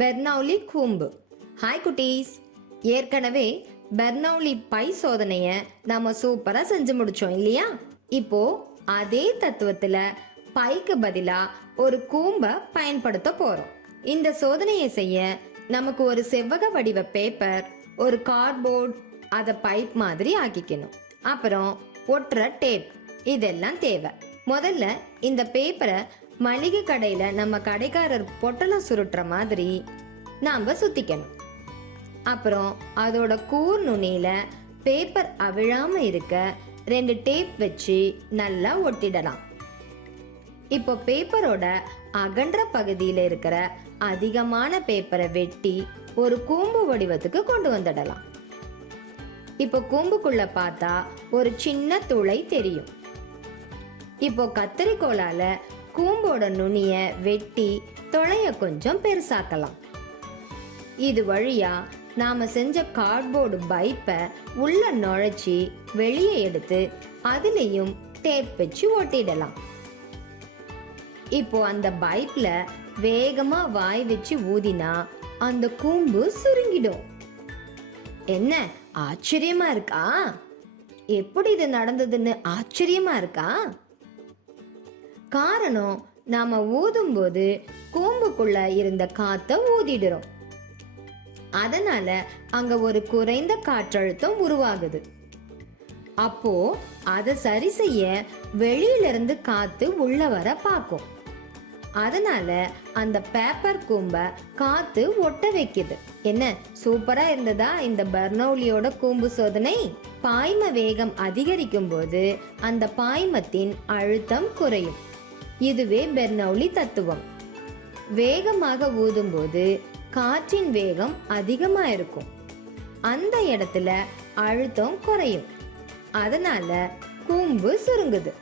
Bernoulli கூம்பு. Hi குட்டீஸ், ஏற்கனவே பெர்னௌலி பை சோதனைய நம்ம சூப்பரா செஞ்சு முடிச்சோம் இல்லையா? இப்போ அதே தத்துவத்துல பைக்கு பதிலா ஒரு கூம்ப பயன்படுத்த போறோம். இந்த சோதனையை செய்ய நமக்கு ஒரு செவ்வக வடிவ பேப்பர், ஒரு கார்ட்போர்ட், அதை பைப் மாதிரி ஆக்கிக்கணும். அப்புறம் ஒட்டுற டேப், இதெல்லாம் தேவை. முதல்ல இந்த பேப்பரை மளிகை கடையில நம்ம கடைக்காரர் பொட்டலம் சுருட்டுற மாதிரி நாம சுத்திக்கணும். அப்புறம் அதோட கூர் நுனியில பேப்பர் அவிழாம இருக்க 2 டேப் வச்சு நல்லா ஒட்டிடலாம். இப்போ பேப்பரோட அகன்ற பகுதியில இருக்கிற அதிகமான பேப்பரை வெட்டி ஒரு கூம்பு வடிவத்துக்கு கொண்டு வந்துடலாம். இப்போ கூம்புக்குள்ள பார்த்தா ஒரு சின்ன துளை தெரியும். இப்போ கத்தரிக்கோலால கூம்போட நுனிய வெட்டி துளைய கொஞ்சம் பெருசாக்கலாம். இது வழியா நாம செஞ்ச கார்ட்போர்டு பைப்பை உள்ள நுழைச்சி வெளியே எடுத்து அதுலயும் டேப் வச்சு ஒட்டிடலாம். இப்போ அந்த பைப்ல வேகமா வாய் வச்சு ஊதினா அந்த கூம்பு சுருங்கிடும். என்ன ஆச்சரியமா இருக்கா? எப்படி இது நடந்ததுன்னு ஆச்சரியமா இருக்கா? காரணம், நாம ஊதும் போது கூம்புக்குள்ள இருந்த காத்த ஊதிடுறோம். அதனால அங்க ஒரு குறைந்த காற்றழுத்தம் உருவாகுது. அப்போ அதை சரி செய்ய வெளியிலிருந்து காத்து உள்ள வர பார்க்கும். அதனால அந்த பேப்பர் கூம்ப காத்து ஒட்ட வைக்குது. என்ன சூப்பரா இருந்ததா இந்த பெர்னௌலியோட கூம்பு சோதனை? பாய்ம வேகம் அதிகரிக்கும் போது அந்த பாய்மத்தின் அழுத்தம் குறையும். இதுவே பெர்னௌலி தத்துவம். வேகமாக ஊதும் போது காற்றின் வேகம் அதிகமா இருக்கும். அந்த இடத்துல அழுத்தம் குறையும். அதனால கூம்பு சுருங்குது.